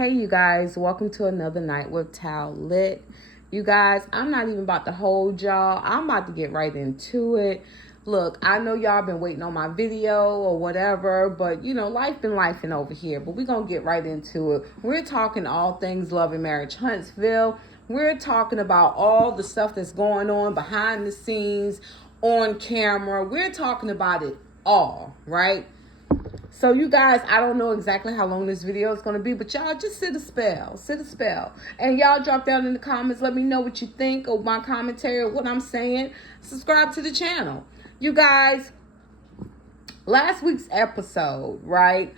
Hey, you guys, welcome to another night with Tal Lit. You guys, I'm not even about to hold y'all. I'm about to get right into it. Look, I know y'all been waiting on my video or whatever, but you know, life been lifing over here. But we're going to get right into it. We're talking all things love and marriage Huntsville. We're talking about all the stuff that's going on behind the scenes, on camera. We're talking about it all, right? So you guys, I don't know exactly how long this video is going to be, but y'all just sit a spell. And y'all drop down in the comments. Let me know what you think of my commentary, what I'm saying. Subscribe to the channel. You guys, last week's episode, right?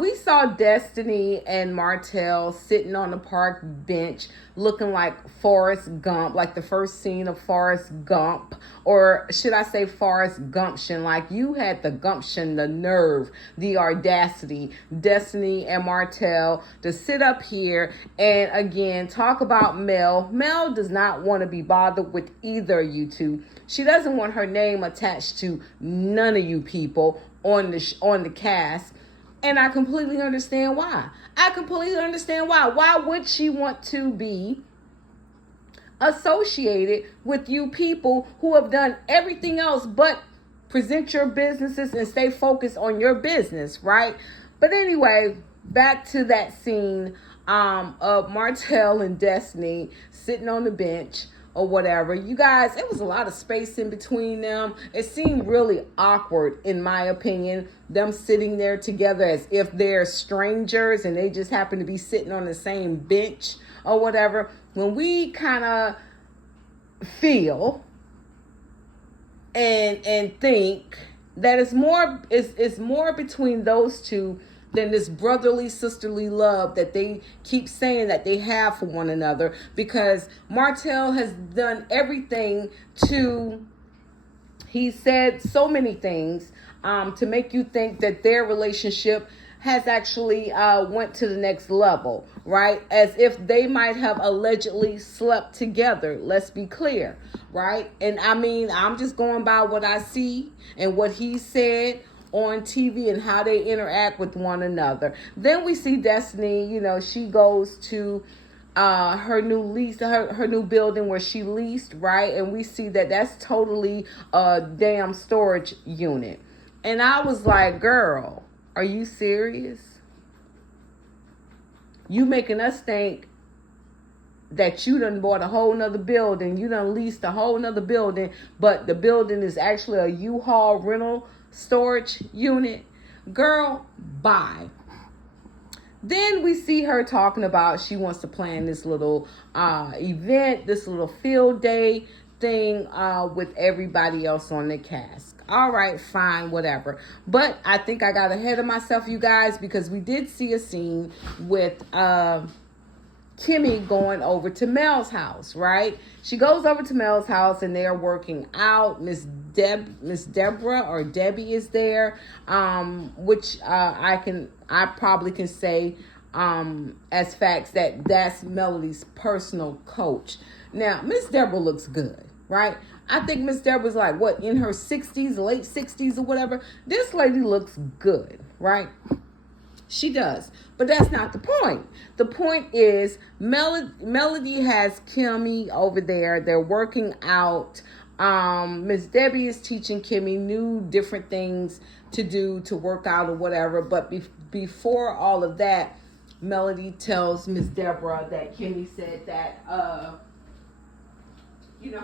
We saw Destiny and Martel sitting on the park bench looking like Forrest Gump, like the first scene of Forrest Gump, or should I say Forrest Gumption, like you had the gumption, the nerve, the audacity, Destiny and Martel, to sit up here and again talk about Mel. Mel does not want to be bothered with either of you two. She doesn't want her name attached to none of you people on the cast. And I completely understand why. Why would she want to be associated with you people who have done everything else but present your businesses and stay focused on your business, right? But anyway, back to that scene of Martel and Destiny sitting on the bench or whatever. You guys, it was a lot of space in between them. It seemed really awkward, in my opinion, them sitting there together as if they're strangers and they just happen to be sitting on the same bench or whatever. When we kind of feel and think that it's more between those two than this brotherly, sisterly love that they keep saying that they have for one another, because Martel has done everything he said so many things to make you think that their relationship has actually went to the next level, right? As if they might have allegedly slept together. Let's be clear, right? And I mean, I'm just going by what I see and what he said on TV and how they interact with one another. Then we see Destiny, you know, she goes to her new building where she leased, right? And we see that that's totally a damn storage unit. And I was like, girl, are you serious? You making us think that you done bought a whole nother building, you done leased a whole nother building, but the building is actually a U-Haul rental storage unit. Girl, bye. Then we see her talking about she wants to plan this little event, this little field day thing with everybody else on the cast. All right, fine, whatever. But I think I got ahead of myself, you guys, because we did see a scene with Kimmy going over to Mel's house, right? She goes over to Mel's house and they're working out. Miss Deborah or Debbie is there, which I probably can say as facts that that's Melody's personal coach. Now, Miss Deborah looks good, right? I think Miss Deborah's like, what, in her 60s, late 60s or whatever. This lady looks good, right? She does. But that's not the point. The point is Melody has Kimmy over there. They're working out. Miss Debbie is teaching Kimmy new different things to do to work out or whatever. But before all of that, Melody tells Miss Deborah that Kimmy said that,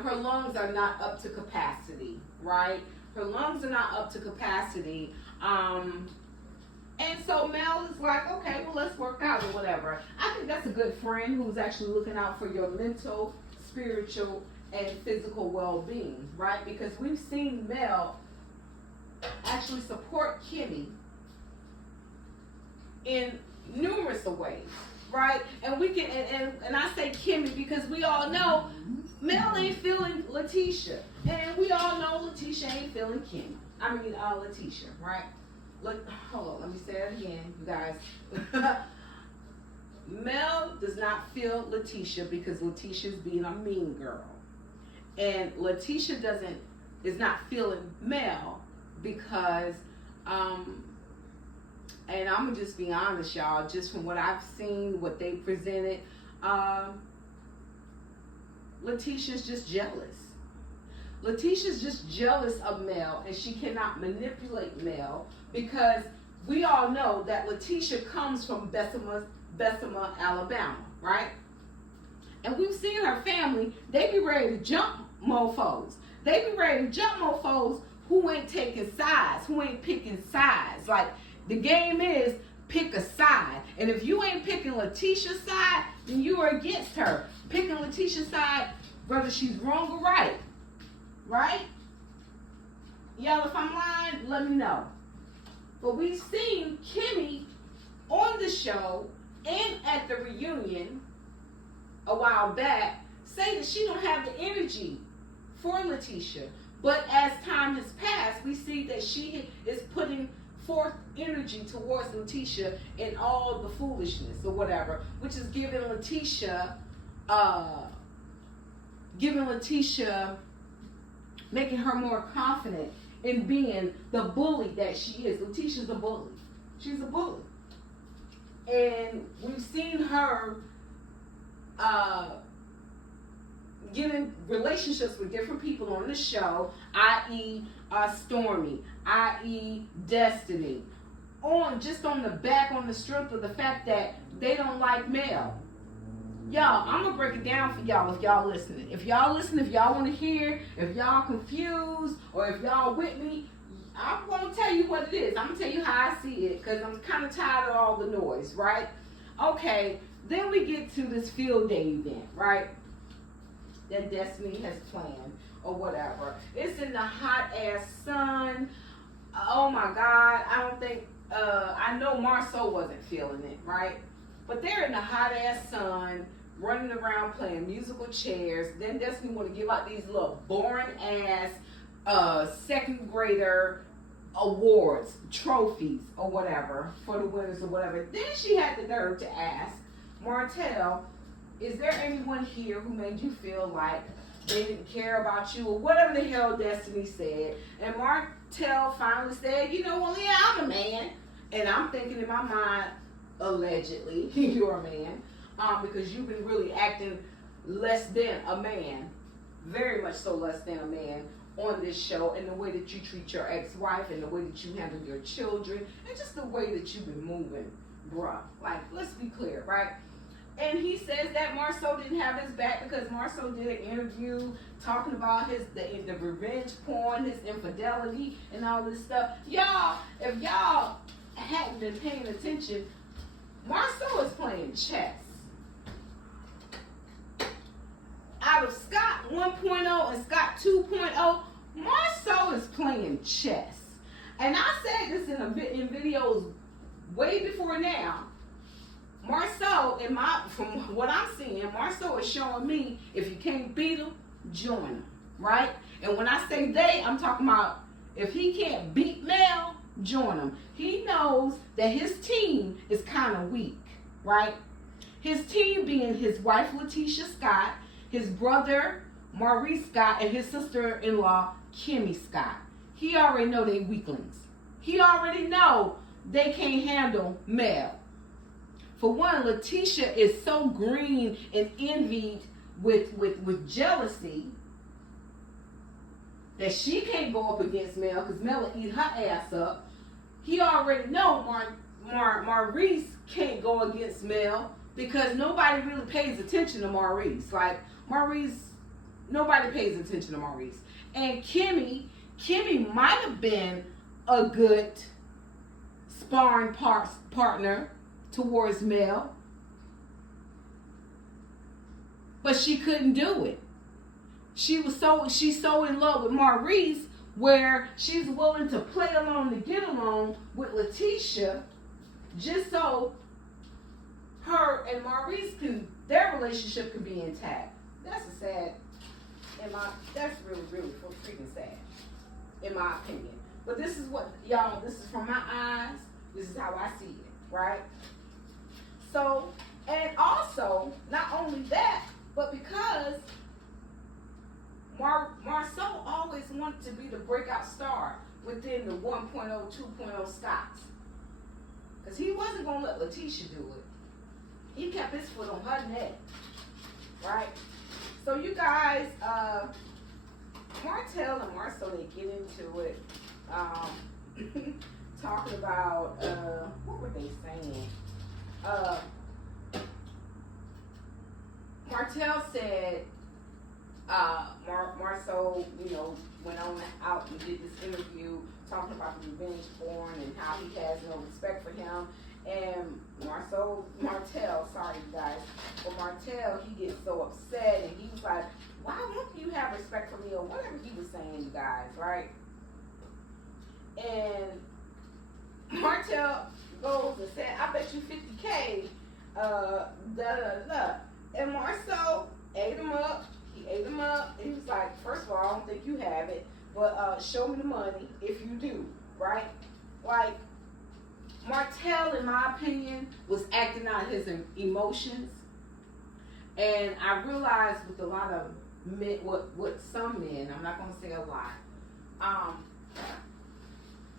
her lungs are not up to capacity, right? Her lungs are not up to capacity. And so Mel is like, okay, well, let's work out or whatever. I think that's a good friend who's actually looking out for your mental, spiritual, and physical well-being, right? Because we've seen Mel actually support Kimmy in numerous ways, right? And we can, and I say Kimmy because we all know Mel ain't feeling Letitia. And we all know Letitia ain't feeling Kimmy. Letitia, right? Hold on, let me say it again, you guys. Mel does not feel Letitia because Letitia's being a mean girl. And Letitia is not feeling Mel because And I'm gonna just be honest, y'all. Just from what I've seen, what they presented, Letitia's just jealous. Letitia's just jealous of Mel, and she cannot manipulate Mel because we all know that Letitia comes from Bessemer, Alabama, right? And we've seen her family, they be ready to jump mofos. They be ready to jump mofos who ain't taking sides, who ain't picking sides. Like, the game is pick a side. And if you ain't picking Letitia's side, then you are against her. Picking Letitia's side, whether she's wrong or right. Right? Y'all, if I'm lying, let me know. But we've seen Kimmy on the show and at the reunion a while back say that she don't have the energy for Letitia. But as time has passed, we see that she is putting forth energy towards Letitia in all the foolishness or whatever, which is giving Letitia, making her more confident in being the bully that she is. Letitia's a bully. She's a bully. And we've seen her get in relationships with different people on the show, i.e. Stormy, i.e. Destiny, on the strength of the fact that they don't like Mel. Y'all, I'm gonna break it down for y'all if y'all listening. If y'all want to hear, if y'all confused, or if y'all with me, I'm gonna tell you what it is. I'm gonna tell you how I see it, because I'm kind of tired of all the noise, right? Okay, then we get to this field day event, right? That Destiny has planned or whatever. It's in the hot ass sun. Oh my God, I know Marceau wasn't feeling it, right? But they're in the hot ass sun, running around playing musical chairs. Then Destiny want to give out these little boring ass second grader awards, trophies or whatever for the winners or whatever. Then she had the nerve to ask Martel, is there anyone here who made you feel like they didn't care about you or whatever the hell Destiny said? And Martel finally said, you know, well, yeah, I'm a man. And I'm thinking in my mind, allegedly, you're a man, because you've been really acting less than a man, very much so less than a man on this show, and the way that you treat your ex-wife and the way that you handle your children and just the way that you've been moving, bruh. Like, let's be clear, right? And he says that Marceau didn't have his back because Marceau did an interview talking about the revenge porn, his infidelity, and all this stuff. Y'all, if y'all hadn't been paying attention, Marceau is playing chess. Out of Scott 1.0 and Scott 2.0, Marceau is playing chess. And I said this in videos way before now. Marceau, from what I'm seeing, Marceau is showing me if you can't beat him, join him, right? And when I say they, I'm talking about if he can't beat Mel, join him. He knows that his team is kind of weak, right? His team being his wife, Letitia Scott, his brother, Maurice Scott, and his sister-in-law, Kimmy Scott. He already know they weaklings. He already know they can't handle Mel. For one, Letitia is so green and envied with jealousy that she can't go up against Mel because Mel will eat her ass up. He already know Maurice can't go against Mel because nobody really pays attention to Maurice. Like, Maurice, nobody pays attention to Maurice. And Kimmy might have been a good sparring partner towards Mel, but she couldn't do it. She's so in love with Maurice where she's willing to play along to get along with Letitia just so her and Maurice their relationship can be intact. That's that's really, really freaking sad, in my opinion. But this is what, y'all, this is from my eyes. This is how I see it, right? So, and also, not only that, but because Marceau always wanted to be the breakout star within the 1.0, 2.0 Scots. Because he wasn't going to let Letitia do it. He kept his foot on her neck. Right? So you guys, Martel and Marcel, they get into it. Talking about, what were they saying? Martel said, Marcel, went on out and did this interview talking about the revenge porn and how he has no respect for him. And Martel, sorry you guys, but Martel, he gets so upset and he was like, why won't you have respect for me, or whatever he was saying, you guys, right? And Martel goes and said, I bet you 50K, And Marcel ate him up. He ate him up. And he was like, first of all, I don't think you have it, but show me the money if you do, right? Like, Martel, in my opinion, was acting out his emotions. And I realized with a lot of men, what some men, I'm not going to say a lot,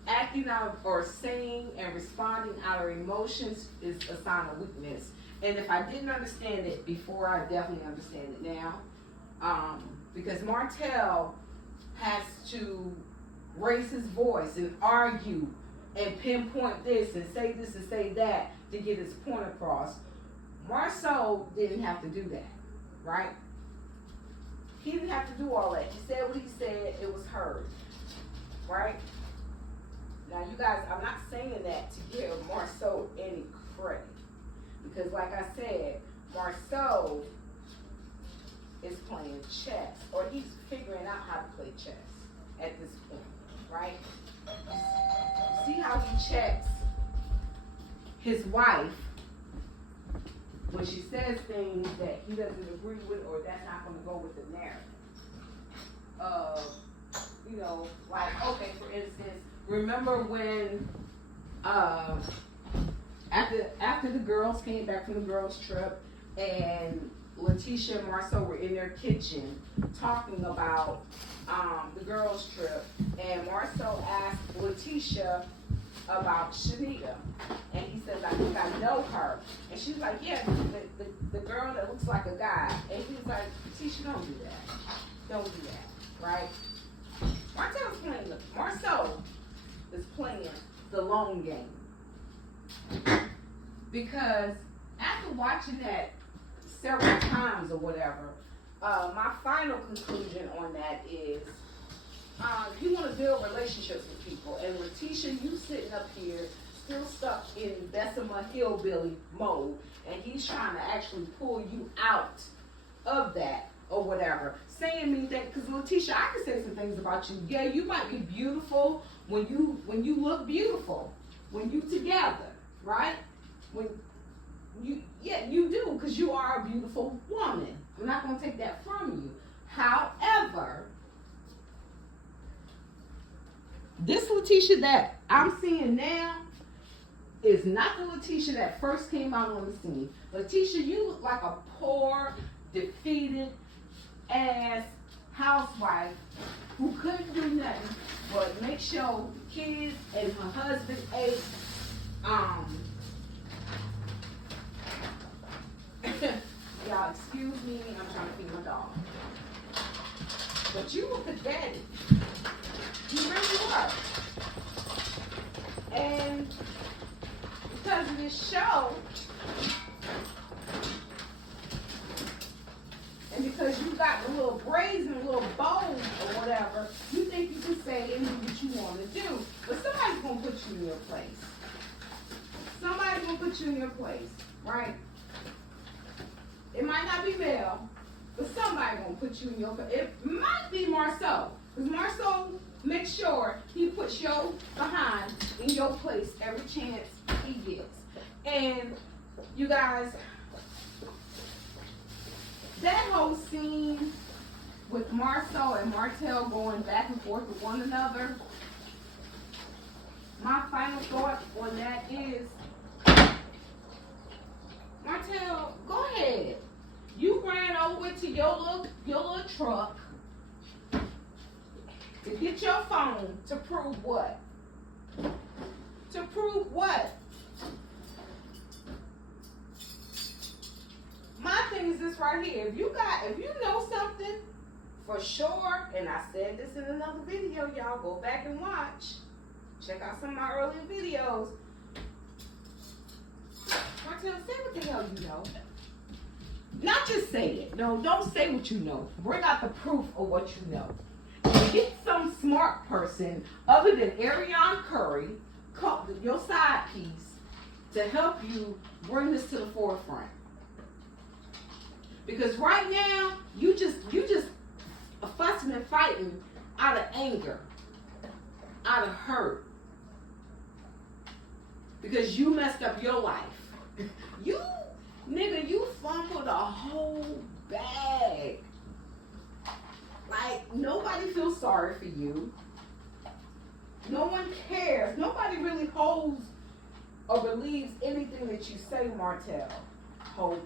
acting out or saying and responding out of emotions is a sign of weakness. And if I didn't understand it before, I definitely understand it now. Because Martel has to raise his voice and argue and pinpoint this and say that to get his point across. Marcel didn't have to do that, right? He didn't have to do all that. He said what he said, it was heard, right? Now, you guys, I'm not saying that to give Marcel any credit. Because like I said, Marcel is playing chess, or he's figuring out how to play chess at this point, right? See how he checks his wife when she says things that he doesn't agree with, or that's not going to go with the narrative. Like, okay, for instance, remember when after the girls came back from the girls' trip and Letitia and Marcel were in their kitchen talking about the girls' trip, and Marcel asked Letitia about Shanita, and he says, I think I know her, and she's like, yeah, the girl that looks like a guy, and he was like, Letitia, don't do that, right? Marcel is playing the long game, because after watching that several times or whatever, my final conclusion on that is you want to build relationships with people. And Letitia, you sitting up here still stuck in Bessemer hillbilly mode, and he's trying to actually pull you out of that or whatever. Saying me that, because Letitia, I can say some things about you. Yeah, you might be beautiful when you look beautiful, when you together, right? You do, because you are a beautiful woman. I'm not going to take that from you. However, this Letitia that I'm seeing now is not the Letitia that first came out on the scene. Letitia, you look like a poor, defeated ass housewife who couldn't do nothing but make sure the kids and her husband ate. Y'all excuse me, I'm trying to feed my dog. But you were pathetic. You really were. And because of this show, and because you got the little braids and little bows or whatever, you think you can say and do what you want to do. But somebody's going to put you in your place. Somebody's going to put you in your place, right? It might not be Mel, but somebody's going to put you in your place. It might be Marcel, because Marcel makes sure he puts your behind in your place every chance he gets. And you guys, that whole scene with Marcel and Martel going back and forth with one another, my final thought on that is, Martel, go ahead. You ran over to your little truck to get your phone to prove what? To prove what? thing is this right here. If you know something for sure, and I said this in another video, y'all go back and watch. Check out some of my earlier videos. Martel, say what the hell you know. Not just say it. No, don't say what you know. Bring out the proof of what you know. And get some smart person other than Ariana Curry, your side piece, to help you bring this to the forefront. Because right now, you just fussing and fighting out of anger, out of hurt. Because you messed up your life. You fumbled a whole bag. Like, nobody feels sorry for you. No one cares. Nobody really holds or believes anything that you say, Martel. Holt.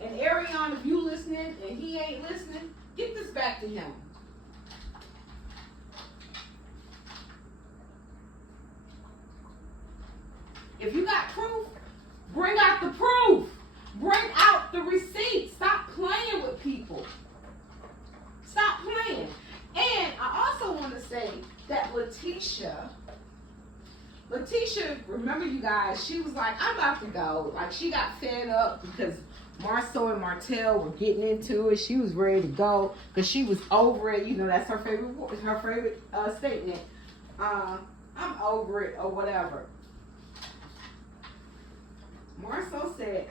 And Ariana, if you listening and he ain't listening, get this back to him. If you got proof, bring out the proof. Bring out the receipts. Stop playing with people. Stop playing. And I also want to say that Letitia, remember you guys, she was like, I'm about to go. Like, she got fed up because Marceau and Martel were getting into it. She was ready to go because she was over it. You know, that's her favorite statement. I'm over it or whatever. Martel said,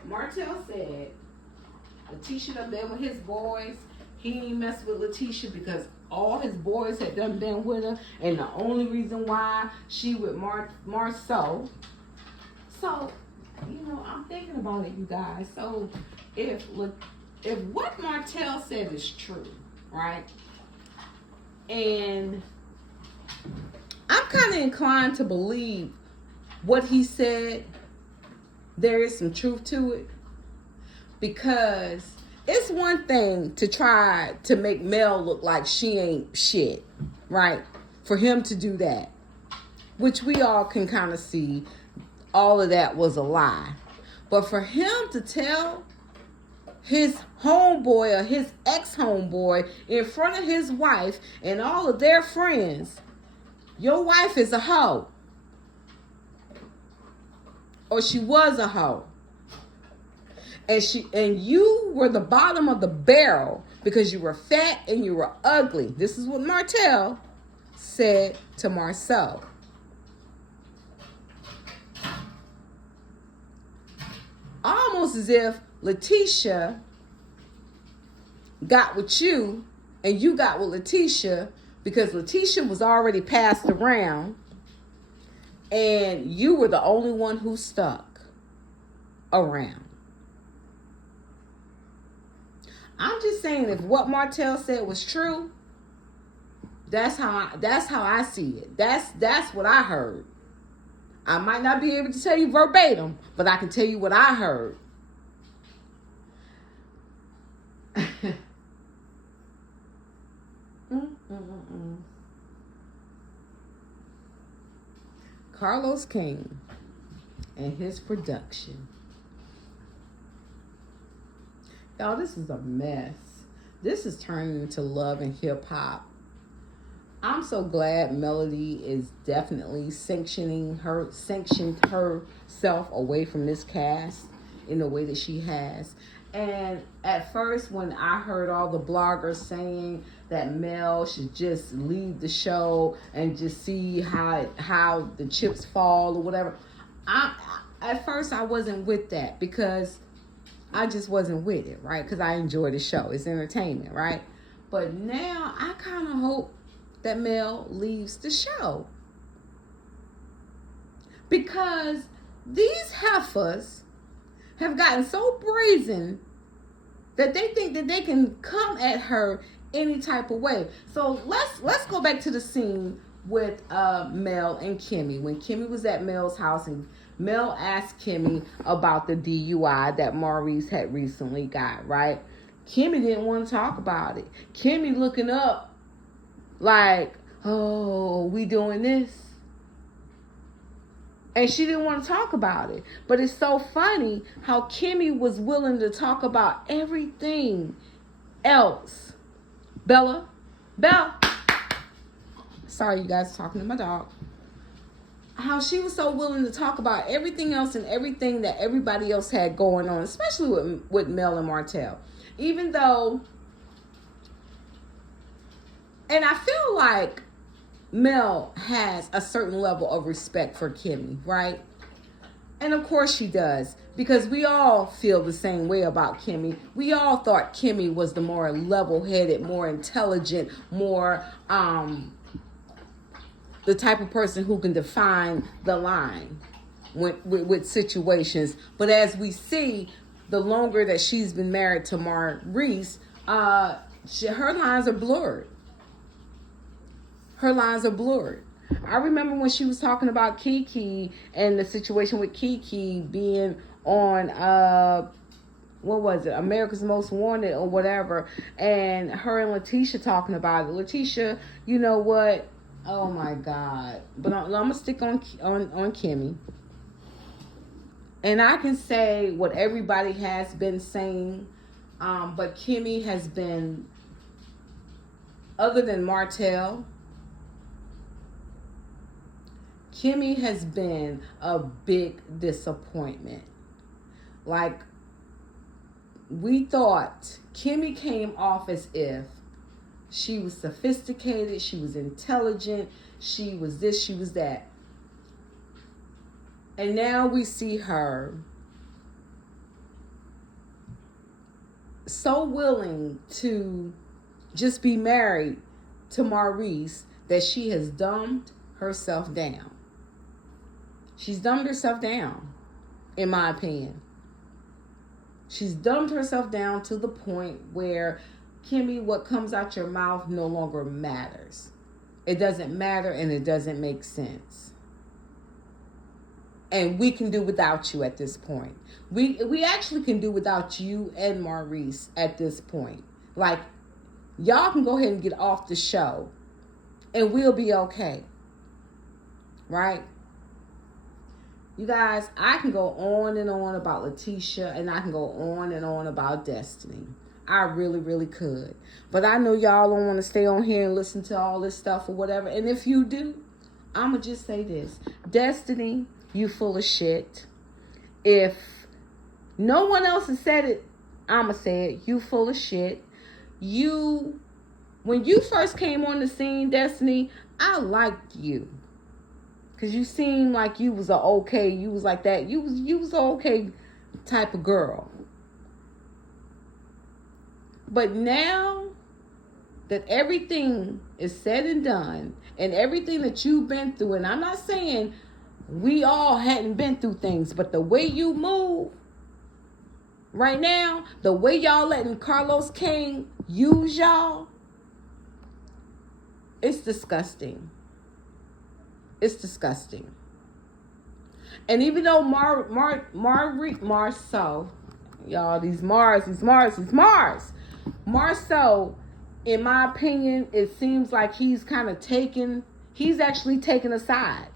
Letitia done been with his boys. He ain't mess with Letitia because all his boys had done been with her, and the only reason why she with Marceau. So, you know, I'm thinking about it, you guys. So, if what Martel said is true, right? And I'm kind of inclined to believe what he said. There is some truth to it, because it's one thing to try to make Mel look like she ain't shit, right? For him to do that, which we all can kind of see all of that was a lie. But for him to tell his homeboy or his ex-homeboy in front of his wife and all of their friends, your wife is a hoe. Or she was a hoe. And you were the bottom of the barrel because you were fat and you were ugly. This is what Martel said to Marceau. Almost as if Letitia got with you and you got with Letitia because Letitia was already passed around and you were the only one who stuck around. I'm just saying, if what Martel said was true, that's how I see it. That's what I heard. I might not be able to tell you verbatim, but I can tell you what I heard. Carlos King and his production. Y'all, this is a mess. This is turning into love and hip hop. I'm so glad Melody is definitely sanctioned herself away from this cast in the way that she has. And at first, when I heard all the bloggers saying that Mel should just leave the show and just see how the chips fall or whatever, at first I wasn't with that because I just wasn't with it, right? Because I enjoy the show. It's entertainment, right? But now I kind of hope that Mel leaves the show. Because these heifers have gotten so brazen that they think that they can come at her any type of way. So let's go back to the scene with Mel and Kimmy. When Kimmy was at Mel's house and Mel asked Kimmy about the DUI that Maurice had recently got, right? Kimmy didn't want to talk about it. Kimmy looking up like, oh, we doing this? And she didn't want to talk about it. But it's so funny how Kimmy was willing to talk about everything else. Bella. Sorry, you guys, talking to my dog. How she was so willing to talk about everything else and everything that everybody else had going on, especially with Mel and Martel. Even though, and I feel like Mel has a certain level of respect for Kimmy, right? And of course she does, because we all feel the same way about Kimmy. We all thought Kimmy was the more level-headed, more intelligent, more the type of person who can define the line with situations. But as we see, the longer that she's been married to Maurice, her lines are blurred. Her lines are blurred. I remember when she was talking about Kiki and the situation with Kiki being on, what was it, America's Most Wanted or whatever, and her and Letitia talking about it. Letitia, you know what? Oh my God. But I'm going to stick on Kimmy. And I can say what everybody has been saying, but Kimmy has been, other than Martel, Kimmy has been a big disappointment. Like, we thought Kimmy came off as if she was sophisticated, she was intelligent, she was this, she was that. And now we see her so willing to just be married to Maurice that she has dumbed herself down. She's dumbed herself down, in my opinion. She's dumbed herself down to the point where, Kimmy, what comes out your mouth no longer matters. It doesn't matter and it doesn't make sense. And we can do without you at this point. We actually can do without you and Maurice at this point. Like, y'all can go ahead and get off the show and we'll be okay. Right? You guys, I can go on and on about Letitia, and I can go on and on about Destiny. I really, really could. But I know y'all don't want to stay on here and listen to all this stuff or whatever. And if you do, I'm going to just say this. Destiny, you full of shit. If no one else has said it, I'm going to say it. You full of shit. When you first came on the scene, Destiny, I liked you. Because you seemed like you was you was like that. You was an okay type of girl. But now that everything is said and done, and everything that you've been through, and I'm not saying we all hadn't been through things, but the way you move right now, the way y'all letting Carlos King use y'all, it's disgusting. It's disgusting. And even though Marceau, y'all, these Marceau, in my opinion, it seems like he's actually taken a side,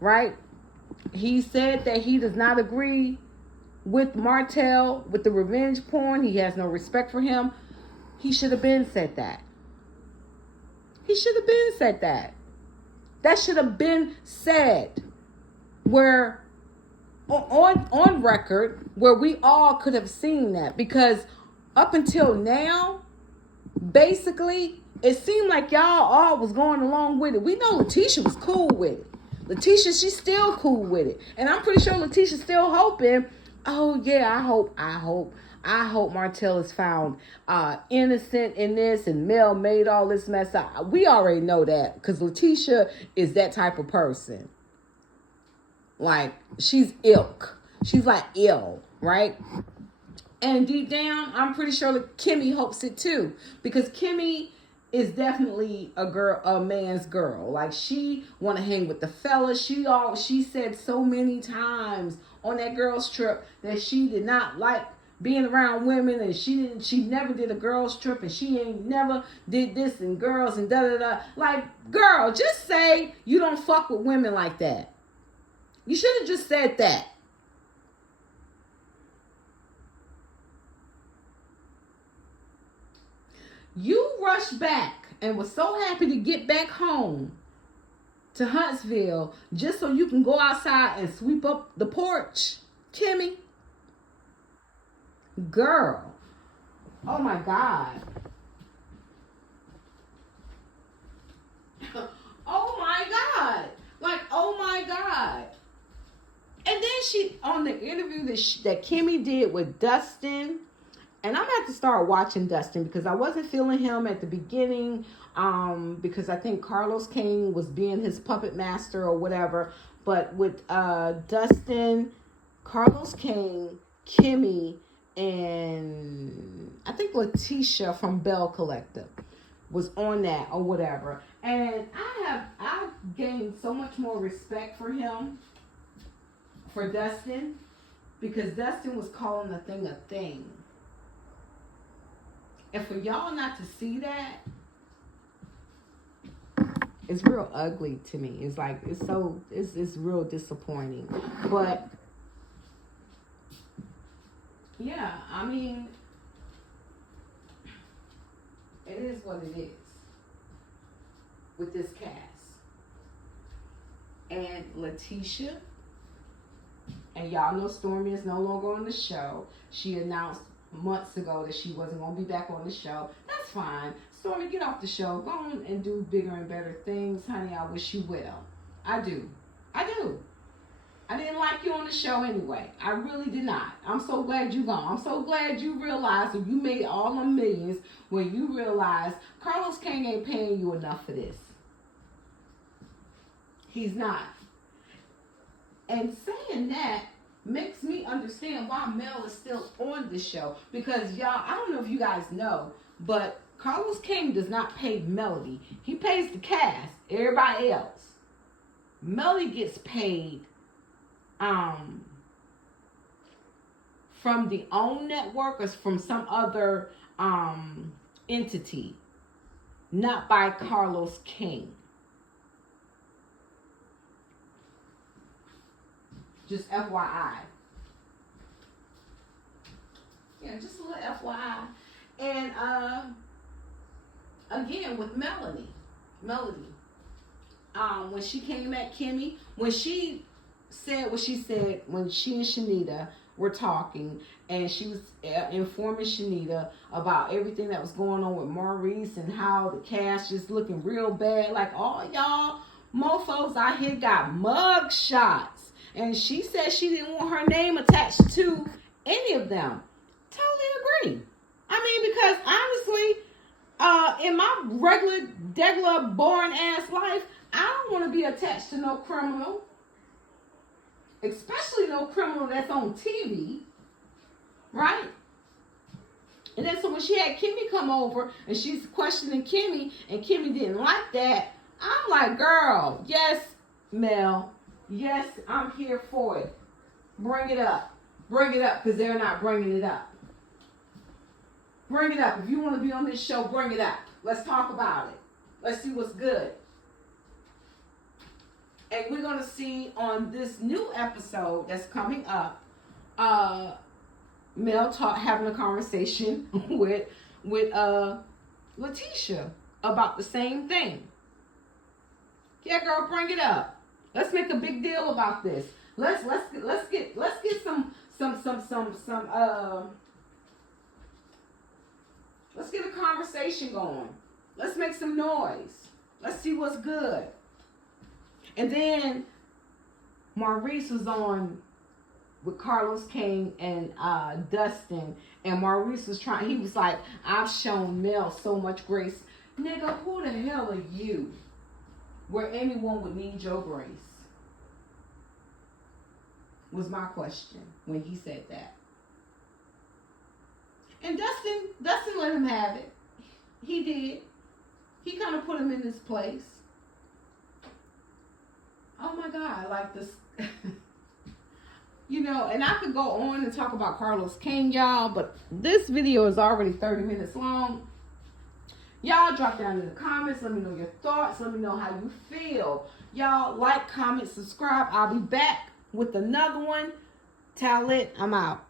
right? He said that he does not agree with Martel, with the revenge porn. He has no respect for him. He should have been said that. That should have been said where on record where we all could have seen that, because up until now, basically, it seemed like y'all all was going along with it. We know Letitia was cool with it. Letitia, she's still cool with it. And I'm pretty sure Letitia's still hoping, oh yeah, I hope Martel is found innocent in this and Mel made all this mess up. We already know that, because Letitia is that type of person. Like, she's ilk. She's like ill, right? And deep down, I'm pretty sure that Kimmy hopes it too, because Kimmy is definitely a man's girl. Like, she want to hang with the fellas. She said so many times on that girls trip that she did not like being around women, and she never did a girls trip, and she ain't never did this and girls and da da da. Like, girl, just say you don't fuck with women like that. You should have just said that. You rushed back and was so happy to get back home to Huntsville just so you can go outside and sweep up the porch, Kimmy. Girl. Oh my God. Oh my God. Like, oh my God. And then she, on the interview that Kimmy did with Dustin, and I'm going to have to start watching Dustin because I wasn't feeling him at the beginning because I think Carlos King was being his puppet master or whatever. But with Dustin, Carlos King, Kimmy, and I think Letitia from Bell Collective was on that or whatever. And I've gained so much more respect for him, for Dustin, because Dustin was calling the thing a thing. And for y'all not to see that, it's real ugly to me. It's like, it's real disappointing. But yeah, I mean, it is what it is with this cast. And Letitia, and y'all know Stormy is no longer on the show. She announced months ago that she wasn't going to be back on the show. That's fine. Stormy, get off the show. Go on and do bigger and better things. Honey, I wish you well. I do. I didn't like you on the show anyway. I really did not. I'm so glad you gone. I'm so glad you realized when you made all the millions, when you realized Carlos King ain't paying you enough for this. He's not. And saying that makes me understand why Mel is still on the show. Because y'all, I don't know if you guys know, but Carlos King does not pay Melody. He pays the cast, everybody else. Melody gets paid from the OWN network or from some other entity, not by Carlos King. Just FYI. Yeah, just a little FYI. And again with Melody, when she came at Kimmy, when she said what she said, when she and Shanita were talking, and she was informing Shanita about everything that was going on with Maurice and how the cast just looking real bad, like all y'all mofos out here got mug shots, and she said she didn't want her name attached to any of them. Totally agree. I mean, because honestly, in my regular, boring ass life, I don't want to be attached to no criminal. Especially no criminal that's on TV. Right? And then so when she had Kimmy come over and she's questioning Kimmy and Kimmy didn't like that, I'm like, girl, yes, Mel. Yes, I'm here for it. Bring it up. Bring it up because they're not bringing it up. Bring it up. If you want to be on this show, bring it up. Let's talk about it. Let's see what's good. And we're going to see on this new episode that's coming up, Mel having a conversation with Letitia about the same thing. Yeah, girl, bring it up. Let's make a big deal about this. Let's get let's get a conversation going. Let's make some noise. Let's see what's good. And then Maurice was on with Carlos King and Dustin, and Maurice was he was like, I've shown Mel so much grace. Nigga, who the hell are you where anyone would need your grace? Was my question when he said that. And Dustin let him have it. He did. He kind of put him in his place. Oh my God, like this. You know, and I could go on and talk about Carlos King, y'all, but this video is already 30 minutes long. Y'all drop down in the comments. Let me know your thoughts. Let me know how you feel. Y'all like, comment, subscribe. I'll be back with another one. Talent, I'm out.